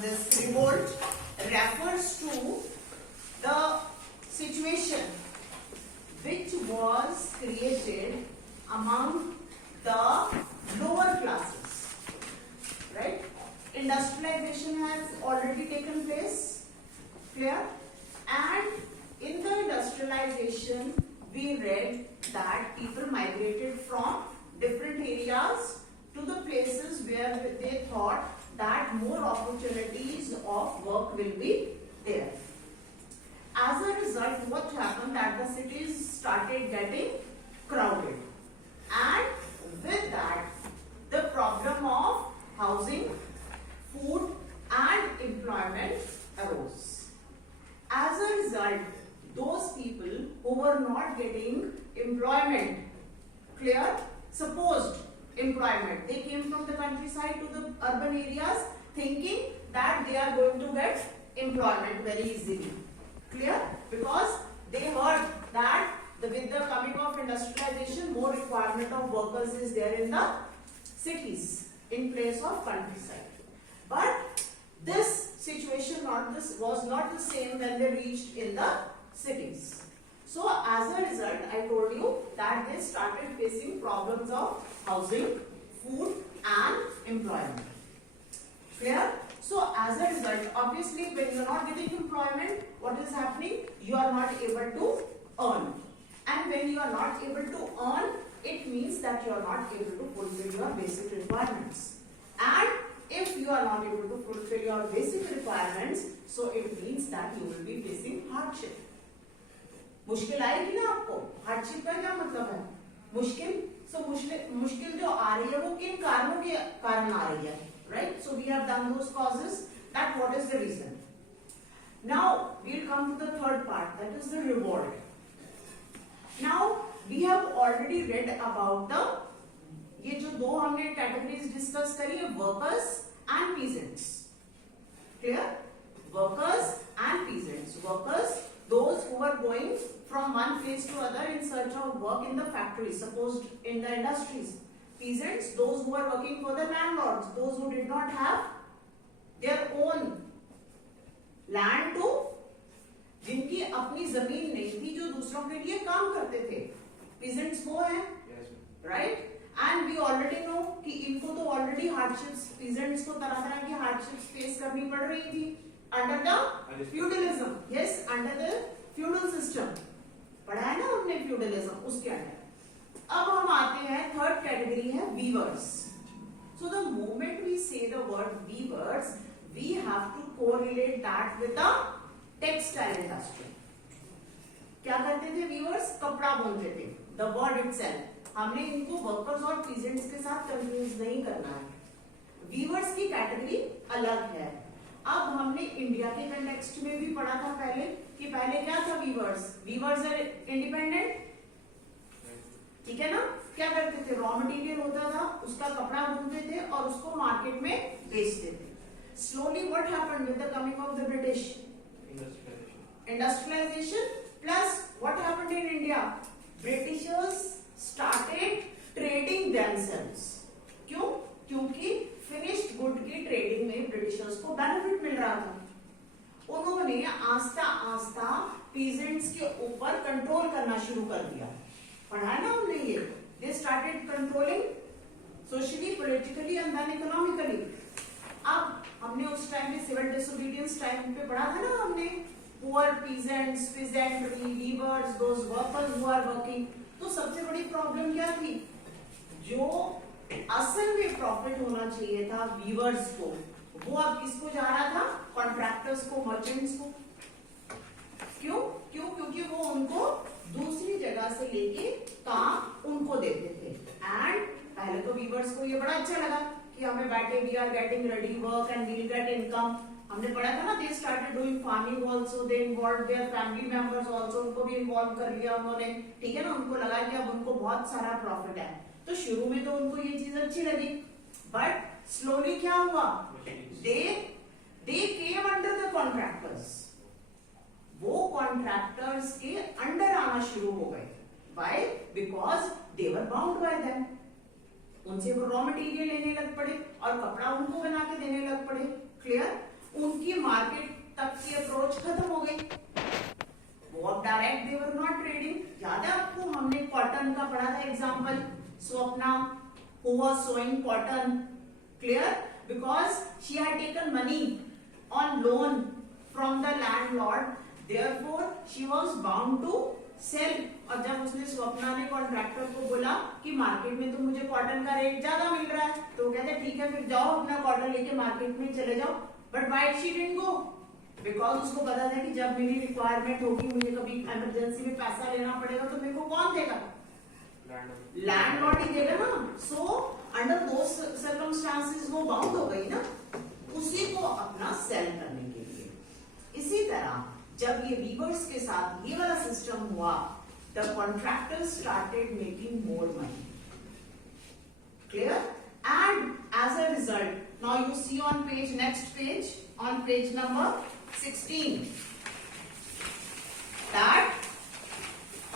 this revolt refers to the situation which was created among the lower classes, right? Industrialization has already taken place, clear? And in the industrialization, we read that people migrated from different areas to the places where they thought that more opportunities of work will be there. As a result, what happened that the cities started getting crowded, and with that, the problem of housing, food and employment arose. As a result, those people who were not getting employment, clear, supposed employment, they came from the countryside to the urban areas thinking that they are going to get employment very easily, clear, because they heard that with the coming of industrialization, more requirement of workers is there in the cities in place of countryside. But this situation was not the same when they reached in the cities. So as a result, I told you that they started facing problems of housing, food and employment. Clear? So as a result, obviously when you are not getting employment, what is happening? You are not able to earn. And when you are not able to earn, it means that you are not able to fulfill your basic requirements. And if you are not able to fulfill your basic requirements, so it means that you will be facing hardship. मुश्किल आएगी ना आपको? Hardship का क्या मतलब है? मुश्किल जो आ रही है वो किन कारणों के कारण आ रही है? Right? So we have done those causes. That what is the reason? Now we'll come to the third part. That is the revolt. Now we have already read about ये जो दो हमने categories discuss करी है, workers and peasants. Clear? Workers and peasants. Workers, those who were going from one place to other in search of work in the factories, suppose in the industries. Peasants, those who were working for the landlords, those who did not have their own land to, जिनकी अपनी जमीन नहीं थी, जो दूसरों के लिए काम करते थे. Peasants वो हैं, right? And we already know कि इनको तो already hardships, peasants को तरह-तरह की hardships face करनी पड़ रही थी under the feudalism. Yes, under the feudal system. पढ़ा है ना हमने feudalism उसके अंदर. अब हम आते हैं थर्ड कैटेगरी है weavers. So the moment we say the word weavers, we have to correlate that with the textile industry. क्या करते थे weavers? कपड़ा बुनते थे. The word itself. हमने इनको वर्कर्स और पीजेंट्स के साथ कंफ्यूज नहीं करना है. वीवर्स की कैटेगरी अलग है. अब हमने इंडिया के कंटेक्स्ट में भी पढ़ा था पहले कि पहले क्या था वीवर्स आर इंडिपेंडेंट, ठीक है ना. क्या करते थे? रॉ मटेरियल होता था, उसका कपड़ा बुनते थे और उसको मार्केट में बेचते थे. Slowly what happened with the coming of the British? Industrialisation plus what happened in India? Britishers started trading themselves. क्यों? क्योंकि फिनिश्ड गुड की ट्रेडिंग में ब्रिटिशर्स को बेनिफिट मिल रहा था. उन्होंने आस्ता आस्ता पीजेंट्स के ऊपर कंट्रोल करना शुरू कर दिया. पढ़ा है ना हमने ये. They started controlling socially, politically and then economically. अब हमने उस टाइम पे सिविल डिसोबीडियंस टाइम पे पढ़ा था ना हमने. Poor peasants, peasantry, weavers, those workers who are working. तो सबसे बड़ी प्रॉब्लम क्या थी? जो असल में प्रॉफिट होना चाहिए था वीवर्स को, वो अब किसको जा रहा था? कॉन्ट्रैक्टर्स को, मर्चेंट्स को. क्यों? क्योंकि वो उनको दूसरी जगह से लेके काम उनको देते थे. एंड पहले तो वीवर्स को ये बड़ा अच्छा लगा कि हमें बैठे we are getting ready work and we'll get income. हमने पढ़ा था ना, they started doing farming also, they involve their family members also, उनको भी इन्वॉल्व कर लिया उन्होंने, ठीक है ना. उनको लगा कि अब उनको बहुत सारा प्रॉफिट है, तो शुरू में तो उनको ये चीज अच्छी लगी. बट स्लोली क्या हुआ? दे केम अंडर द कॉन्ट्रैक्टर्स. वो कॉन्ट्रैक्टर्स के अंडर आना शुरू हो गए. Why? Because they were bound by them. उनसे वो रॉ मटेरियल लेने लग पड़े और कपड़ा उनको बना के देने लग पड़े. Clear? Swapna, who was sewing cotton. Clear? Because she had taken money on loan from the landlord, therefore she was bound to sell. और जब उसने स्वप्ना ने कॉन्ट्रैक्टर को बोला कि मार्केट में तो मुझे कॉटन का रेट ज्यादा मिल रहा है, तो वो कहते ठीक है फिर जाओ अपना कॉटन लेके मार्केट में चले जाओ. But why she didn't go? Because उसको पता था कि जब मेरी रिक्वायरमेंट होगी, मुझे कभी इमरजेंसी में पैसा लेना पड़ेगा, तो मेरे को कौन देगा? लैंडलॉर्ड ही देगा ना. सो अंडर दोस सर्कमस्टांसेस वो बाउंड हो गई ना उसी को अपना सेल करने के लिए. इसी तरह जब ये वीवर्स के साथ ये वाला सिस्टम हुआ, the contractors started making more money. Clear? And as a result now you see on page, next page, on page number 16, that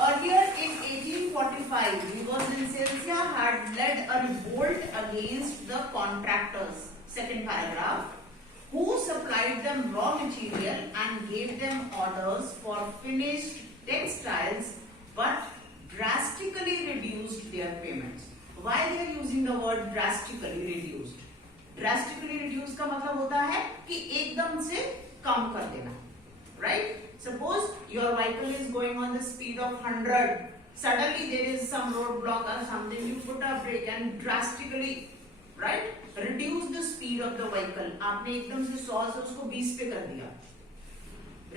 earlier in 1845 weavers in Silsia had led a revolt against the contractors, second paragraph, who supplied them raw material and gave them orders for finished textiles but drastically reduced their payments. Why they are using the word drastically reduced? Drastically reduce का मतलब होता है कि एकदम से कम कर देना. Right? Suppose your vehicle is going on the speed of 100, suddenly there is some road block और something, you put a brake and drastically right reduce the speed of the vehicle. आपने एकदम से 100 से उसको 20 पे कर दिया,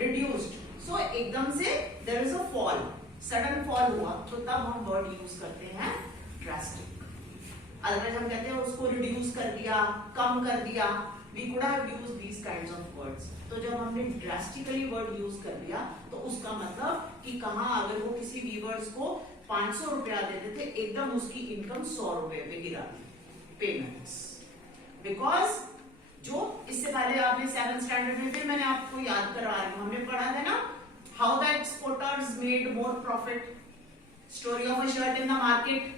रिड्यूस्ड. सो एकदम से there is a fall, sudden fall हुआ, तो तब हम वर्ड यूज करते हैं ड्रास्टिक. अदरवाइज हम कहते हैं उसको रिड्यूस कर दिया, कम कर दिया. We could have used these kinds of words. तो जब हमने ड्रास्टिकली वर्ड यूज कर दिया तो उसका मतलब कि कहां अगर वो किसी वीवर्स को 500 रुपया देते थे, एकदम उसकी इनकम 100 रुपए पे गिरा दी पेमेंट्स. बिकॉज जो इससे पहले आपने 7th स्टैंडर्ड में, फिर मैंने आपको याद करवा रही हूं, हमने पढ़ा था ना how the exporters made more profit. Story of a shirt in the market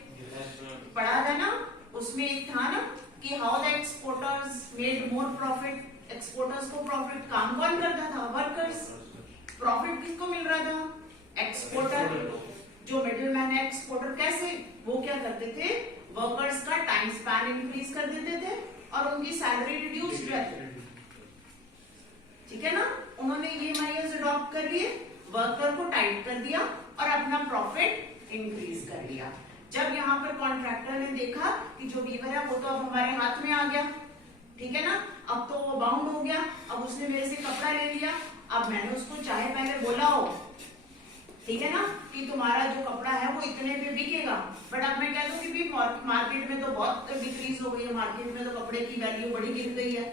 पढ़ा था ना. उसमें एक था ना कि how the exporters made more profit. Exporters को प्रॉफिट काम कौन करता था? वर्कर्स. प्रॉफिट किसको मिल रहा था? एक्सपोर्टर. जो मिडिलमैन है एक्सपोर्टर, कैसे वो क्या करते थे? वर्कर्स का टाइम स्पैन इंक्रीज कर देते थे और उनकी सैलरी रिड्यूस रहती. ठीक है ना? उन्होंने ये माइयर्स अडॉप्ट कर लिए, वर्कर को टाइट कर दिया और अपना प्रॉफिट इंक्रीज कर लिया. जब यहाँ पर कॉन्ट्रैक्टर ने देखा कि जो वीवर है वो तो अब हमारे हाथ में आ गया, ठीक है ना, अब तो वो बाउंड हो गया, अब उसने मेरे से कपड़ा ले लिया. अब मैंने उसको चाहे पहले बोला हो, ठीक है ना, कि तुम्हारा जो कपड़ा है वो इतने पे बिकेगा, बट अब मैं कह दूं कि भी मार्केट में तो बहुत डिक्रीज हो गई है, मार्केट में तो कपड़े की वैल्यू बड़ी गिर गई है,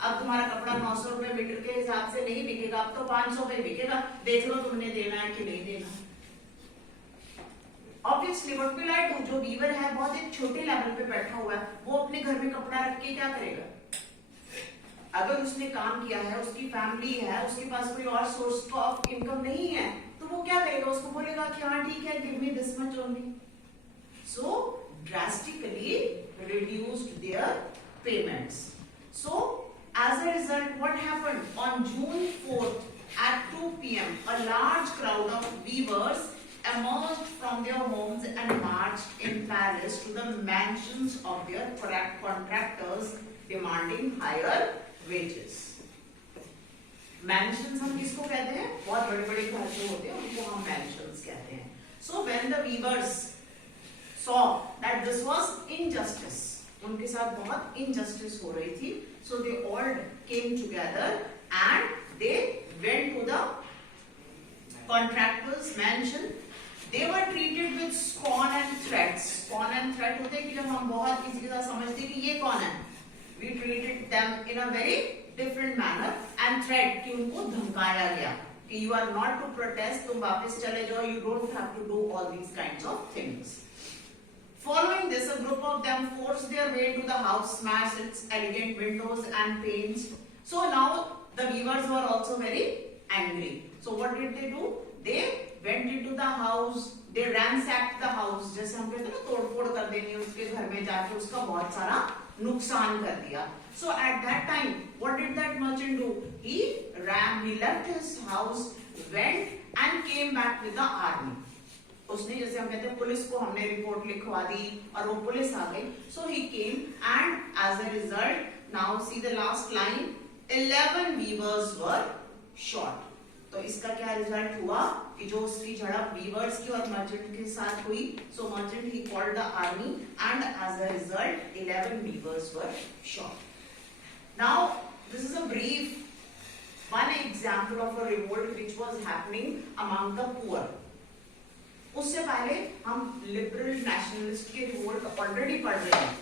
अब तुम्हारा कपड़ा 900 रुपए मीटर के हिसाब से नहीं बिकेगा, अब तो 500 पे बिकेगा, देख लो तुमने देना है कि नहीं देना. Obviously what will I do? जो वीवर है बहुत एक छोटे लेवल पे बैठा हुआ है, वो अपने घर में कपड़ा रख के क्या करेगा? अगर उसने काम किया है, उसकी फैमिली है, उसके पास कोई और सोर्स ऑफ इनकम नहीं है, तो वो क्या करेगा? उसको बोलेगा कि हाँ ठीक है, give me this much only. So drastically reduced their payments. So as a result, what happened on June 4th at 2 p.m. a large crowd of weavers emerged from their homes and marched in Paris to the mansions of their contractors demanding higher wages. Mansions हम किसको कहते हैं? बहुत बड़े-बड़े घर जो होते हैं उनको हम mansions कहते हैं. So when the weavers saw that this was injustice, उनके साथ बहुत injustice हो रही थी, so they all came together and they went to the contractor's mansion. They were treated with scorn and threats. Scorn and threat होते हैं कि जब हम बहुत किसी के साथ समझते हैं कि ये कौन है, we treated them in a very different manner, and threat कि उनको धमकाया गया कि you are not to protest, तुम वापस चले जाओ, you don't have to do all these kinds of things. Following this, a group of them forced their way to the house, smashed its elegant windows and panes. So now the weavers were also very angry. So what did they do? They went into the house. They ransacked the house. जैसे हम कहते हैं ना तोड़फोड़ कर देनी, उसके घर में जाके उसका बहुत सारा नुकसान कर दिया. So at that time, what did that merchant do? He ran. He left his house, went and came back with the army. उसने, जैसे हम कहते हैं पुलिस को हमने रिपोर्ट लिखवा दी और वो पुलिस आ गई, so he came and as a result now see the last line 11 weavers were shot. तो इसका क्या रिजल्ट हुआ कि जो उसकी झड़प वीवर्स की और मर्चेंट के साथ हुई, so merchant he called the army and as a result 11 weavers were shot. Now this is a brief one example of a revolt which was happening among the poor. उससे पहले हम liberal nationalist के revolt already पढ़ रहे हैं,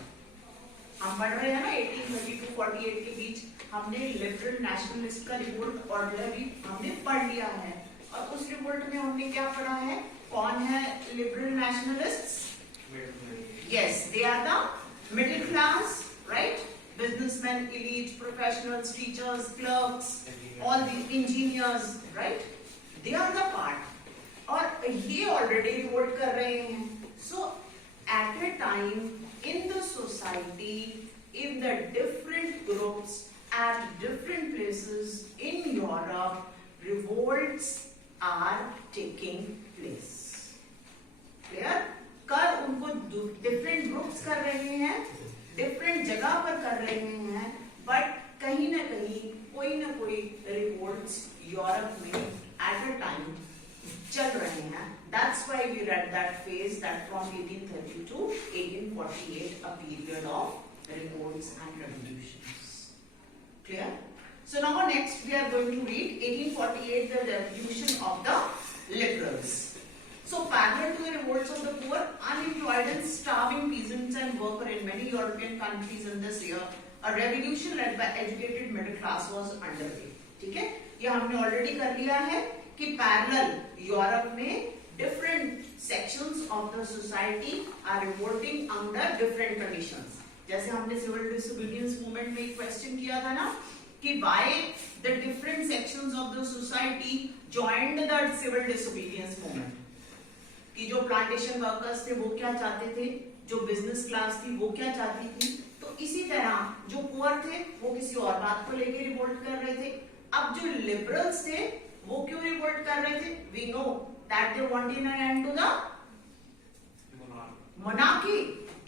हम पढ़ रहे हैं ना 1832 48 के बीच हमने लिबरल नेशनलिस्ट का रिवोल्ट ऑलरेडी हमने पढ़ लिया है। और उस रिवोल्ट में हमने क्या पढ़ा है, कौन है liberal nationalists? Yes, they are the middle class, right? Businessmen, elite, professionals, teachers, clerks, all the engineers, right? They are the part. और ये already revolt कर रहे हैं. So at a time in the society, in the different groups at different places in Europe, revolts are taking place. Clear? कर उनको different groups कर रहे हैं, डिफरेंट जगह पर कर रहे हैं, बट कहीं ना कोई रिवोल्ट्स यूरोप में एट अ टाइम चल रहे हैं. That's why we read that phase that from 1830 to 1848 a period of revolts and revolutions. Clear? So now next we are going to read 1848, the revolution of the liberals. So parallel to the revolts of the poor, unemployed and starving peasants and workers in many European countries in this year, a revolution led by educated middle class was underway. ठीक है, ये हमने already कर लिया है कि parallel Europe में different sections of the society are revolting under different conditions. जैसे हमने civil disobedience movement में एक क्वेश्चन किया था ना कि why the different sections of the society joined the civil disobedience movement. कि जो प्लांटेशन वर्कर्स थे वो क्या चाहते थे, जो बिजनेस क्लास थी वो क्या चाहती थी, तो इसी तरह जो पुअर थे वो किसी और बात को लेके रिवोल्ट कर रहे थे. अब जो लिबरल्स थे वो क्यों रिवोल्ट कर रहे थे? We know that they wanted an end to the monarchy.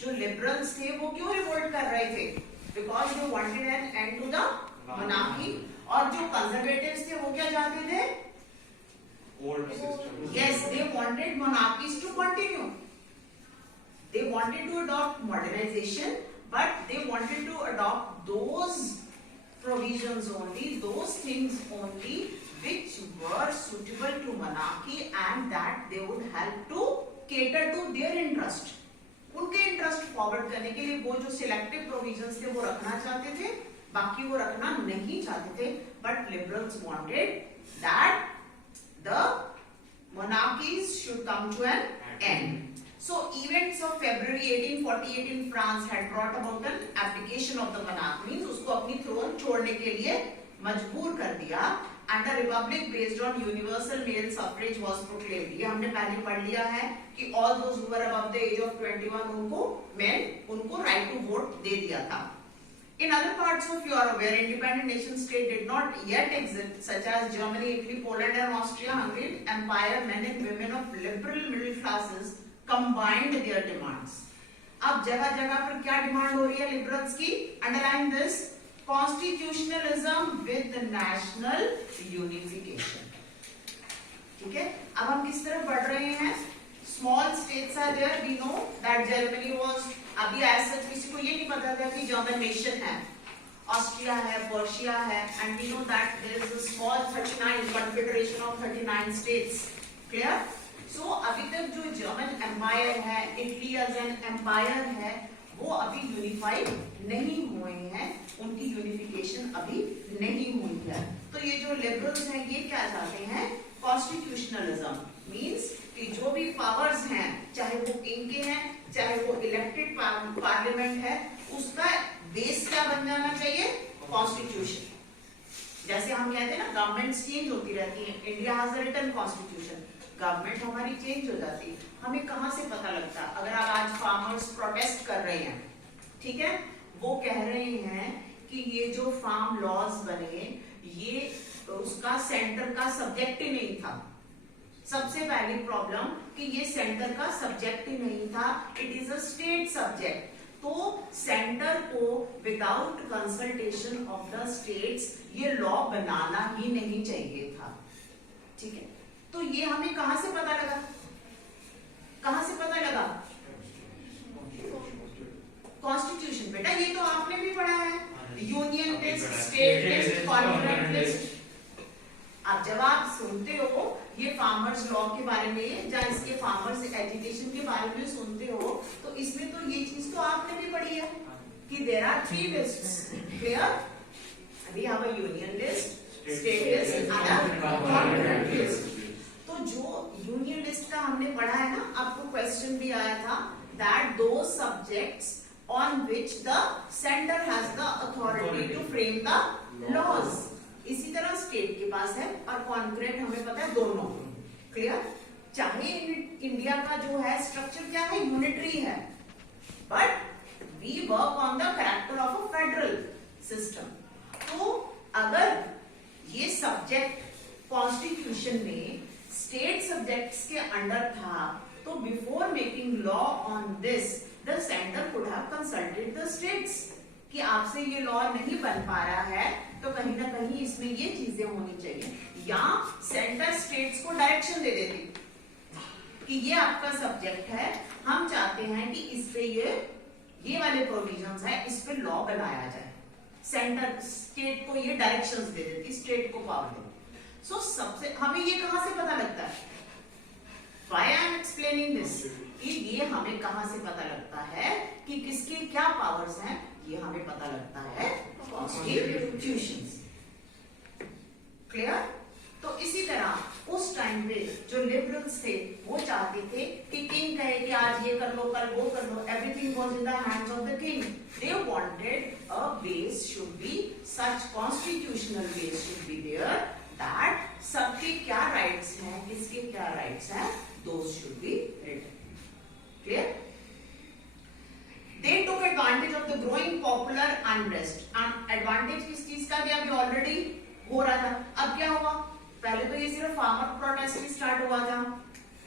जो लिबरल्स थे वो क्यों रिवोल्ट कर रहे थे? Because they wanted an end to the monarchy. और जो कंजर्वेटिव्स थे वो क्या चाहते थे? Old system. Yes, they wanted monarchies to continue. They wanted to adopt modernization, but they wanted to adopt those provisions only, those things only which were suitable to monarchy and that they would help to cater to their interest. उनके interest forward करने के लिए वो जो selective provisions थे वो रखना चाहते थे, बाकी वो रखना नहीं चाहते थे. But liberals wanted that the monarchies should come to an end. So events of February 1848 in France had brought about an abdication of the monarch, means उसको अपनी throne छोड़ने के लिए मजबूर कर दिया, and a republic based on universal male suffrage was proclaimed. ये हमने पहले पढ़ लिया है कि all those who were above the age of 21 उनको right to vote दे दिया था. In other parts of Europe, where independent nation state did not yet exist, such as Germany, Italy, Poland, and Austria-Hungary Empire, men and women of liberal middle classes combined their demands. अब जगह जगह पर क्या demand हो रही है liberals की? Underline this: constitutionalism with national unification. ठीक है, अब हम किस तरफ बढ़ रहे हैं? Small states are there. We know that Germany was, अभी ऐसा किसी को ये नहीं पता था कि जर्मन नेशन है, ऑस्ट्रिया है, पर्शिया है, and we know that there is a small 39 confederation of 39 states. Clear? So अभी तक जो जर्मन एम्पायर है, इटली एज एन एम्पायर है, वो अभी यूनिफाइड नहीं हुए हैं, उनकी यूनिफिकेशन अभी नहीं हुई है. तो ये जो लिबरल्स हैं ये क्या चाहते हैं? कॉन्स्टिट्यूशनलिज्म. मींस कि जो भी पावर्स हैं, चाहे वो किंग के हैं, चाहे वो इलेक्टेड पार्लियामेंट है, उसका बेस क्या बन जाना चाहिए? कॉन्स्टिट्यूशन. जैसे हम कहते हैं ना गवर्नमेंट चेंज होती रहती है, India has a written constitution, government हमारी चेंज हो जाती है. हमें कहां से पता लगता? अगर आप आज फार्मर्स प्रोटेस्ट कर रहे हैं, ठीक है, वो कह रहे हैं कि ये जो फार्म लॉज बने ये उसका सेंटर का सब्जेक्ट ही नहीं था. सबसे पहली प्रॉब्लम कि ये सेंटर का सब्जेक्ट ही नहीं था, it is a state subject. तो सेंटर को without consultation of the states ये लॉ बनाना ही नहीं चाहिए था। ठीक है, तो ये हमें कहां से पता लगा? कहां से पता लगा? कॉन्स्टिट्यूशन। बेटा ये तो आपने भी पढ़ा है, union list, state list, concurrent list. अब जब आप सुनते हो ये फार्मर्स लॉ के बारे में या इसके फार्मर्स एजुकेशन के बारे में सुनते हो, तो इसमें तो ये चीज तो आपने भी पढ़ी है कि there are 3 lists. Clear? We have a union list, state list and a concurrent list. तो जो यूनियन लिस्ट का हमने पढ़ा है ना, आपको क्वेश्चन भी आया था दैट दो subjects on which the center has the authority to frame the laws। इसी तरह स्टेट के पास है और कॉन्करेंट हमें पता है दोनों। क्लियर? चाहे इंडिया का जो है स्ट्रक्चर क्या है, यूनिटरी है, but we work on the character of a federal system. तो अगर ये सब्जेक्ट कॉन्स्टिट्यूशन में स्टेट सब्जेक्ट्स के अंडर था, तो before making law on this the center could have consulted the states कि आपसे ये लॉ नहीं बन पा रहा है, तो कहीं ना कहीं इसमें ये चीजें होनी चाहिए, या सेंटर स्टेट्स को डायरेक्शन दे देती कि ये आपका सब्जेक्ट है, हम चाहते हैं कि इस पे ये वाले प्रोविजंस है, इस पे लॉ बनाया जाए। सेंटर स्टेट को ये डायरेक्शंस दे देती, स्टेट को पावर देती। सो सबसे हमें ये कहां से पता लगता है? Why I am explaining this? कि ये हमें कहां से पता लगता है कि किसके क्या पावर्स हैं? ये हमें पता लगता है कॉन्स्टिट्यूशन। क्लियर? तो इसी तरह उस टाइम पे जो लिबरल्स थे वो चाहते थे कि किंग कहे कि आज ये कर लो, कल वो कर लो, everything was in the hands of the king. They wanted a base should be such, constitutional base should be there that सबके क्या राइट्स हैं, किसके क्या राइट्स हैं, those should be written। Clear? They took advantage of the growing popular unrest। and advantage किस चीज का? भी अभी ऑलरेडी हो रहा था। अब क्या हुआ? पहले तो ये सिर्फ फार्मर प्रोटेस्ट ही स्टार्ट हुआ था,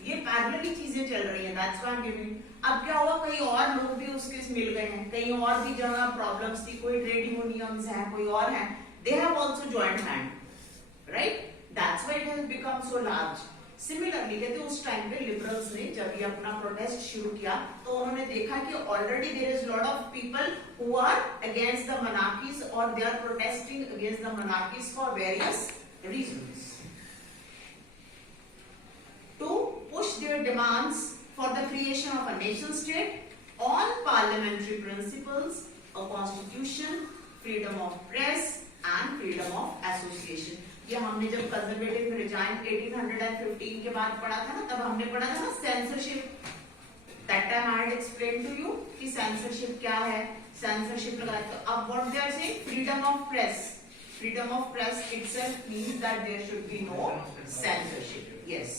ये पैरेलली चीजें चल रही हैं, that's why I'm giving। अब क्या हुआ? कई और लोग भी उसके मिल गए हैं, कहीं और भी जगह प्रॉब्लम्स थी, कोई ट्रेड यूनियंस हैं, कोई और हैं, they have also joined hand, right? That's why it has become so large। Similarly कहते उस टाइम पे लिबरल्स ने जब ये अपना प्रोटेस्ट शुरू किया, तो उन्होंने देखा कि already there is lot of people who are against the monarchies और they are protesting against the monarchies for various reasons. To push their demands for the creation of a nation state on parliamentary principles, a constitution, freedom of press and freedom of association. ये हमने जब conservative resign 1815 के बाद पढ़ा था ना, तब हमने पढ़ा था ना censorship. That time I had explain to you कि सेंसरशिप क्या है, सेंसरशिप लगाए। तो अब what they are saying, freedom of press. Freedom of press itself means that there should be no censorship. Yes.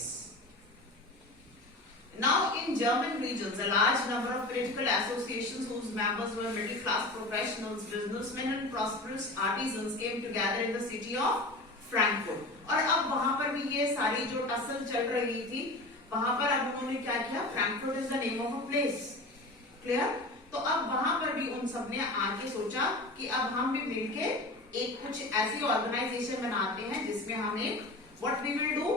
Now in German regions, a large number of political associations whose members were middle class professionals, businessmen and prosperous artisans came together in the city of Frankfurt. और अब वहां पर भी ये सारी जो tussle चल रही थी, वहां पर अब उन्होंने क्या किया, Frankfurt is the name of a place. Clear? तो अब वहां पर भी उन सबने आके सोचा कि अब हम भी मिलके एक कुछ ऐसी ऑर्गेनाइजेशन बनाते हैं जिसमें हमें what we will do,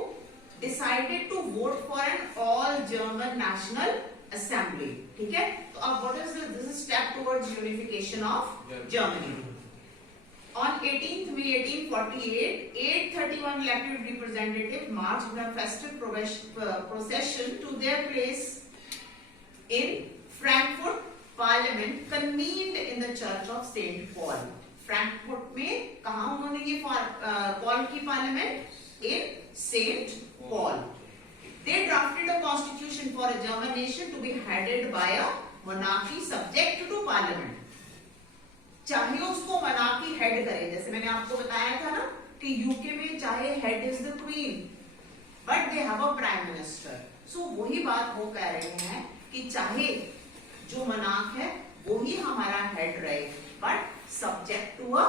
decided to vote for an all German national assembly. ठीक है? तो अब what is this is step towards unification of Germany. On 18th May 1848, 831 elected representatives marched in a festive procession to their place in Frankfurt Parliament, convened in the Church of Saint Paul। Frankfurt में कहा उन्होंने ये call की parliament? in Saint Paul। They drafted a constitution for a German nation to be headed by a monarchy subject to parliament। चाहे उसको monarchy head करे, जैसे मैंने आपको बताया था ना कि यूके में चाहे head is the queen, but they have a prime minister. So वही बात वो कह रहे हैं कि चाहे जो मोनार्क है वो ही हमारा हेड रहे, but subject to a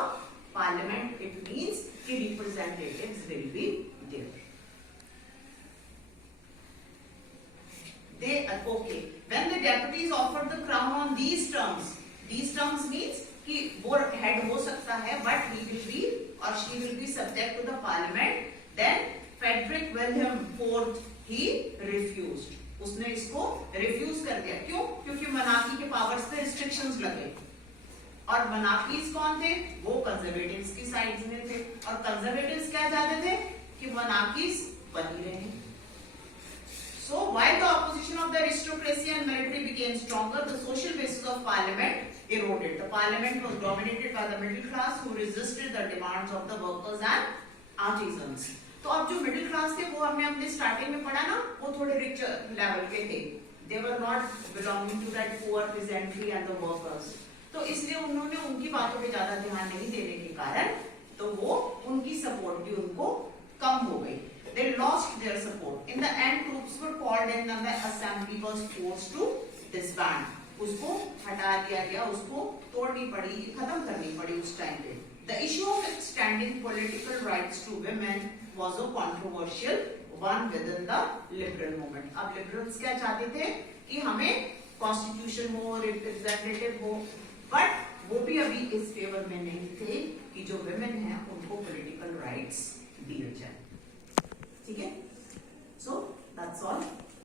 parliament. It means कि representatives will be there. Okay. When the deputy is offered the crown on these terms means कि वो head हो सकता है, but he will be or she will be subject to the parliament. Then Frederick William IV he refused. उसने इसको refuse कर दिया. क्यों? क्योंकि मनाकी के पावर्स पे रिस्ट्रिक्शंस लगे और मनाकीज कौन थे? वो कंजर्वेटिव्स की साइड में थे और कंजर्वेटिव्स क्या चाहते थे कि मनाकीज बनी रहे. So while the opposition of the aristocracy and military became stronger, the social basis of parliament eroded. The parliament was dominated by the middle class who resisted the demands of the workers and artisans. तो अब जो middle class थे वो हमने starting में पढ़ा ना, वो थोड़े रिच लेवल के थे. They were not belonging to that poor peasantry and the workers. तो इसलिए उन्होंने उनकी बातों पे ज्यादा ध्यान नहीं देने के कारण तो वो उनकी सपोर्ट भी उनको कम हो गई. They lost their support. In the end, troops were called in and the assembly was forced to disband. उसको हटा दिया गया, उसको तोड़नी पड़ी, खत्म करनी पड़ी उस टाइम पे. The issue of extending political rights to women was a controversial one within the liberal movement. अब liberals क्या चाहते थे कि हमें constitution हो, representative हो, but वो भी अभी इस फेवर में नहीं थे कि जो women हैं उनको political rights दिए जाए. ठीक है? So that's all.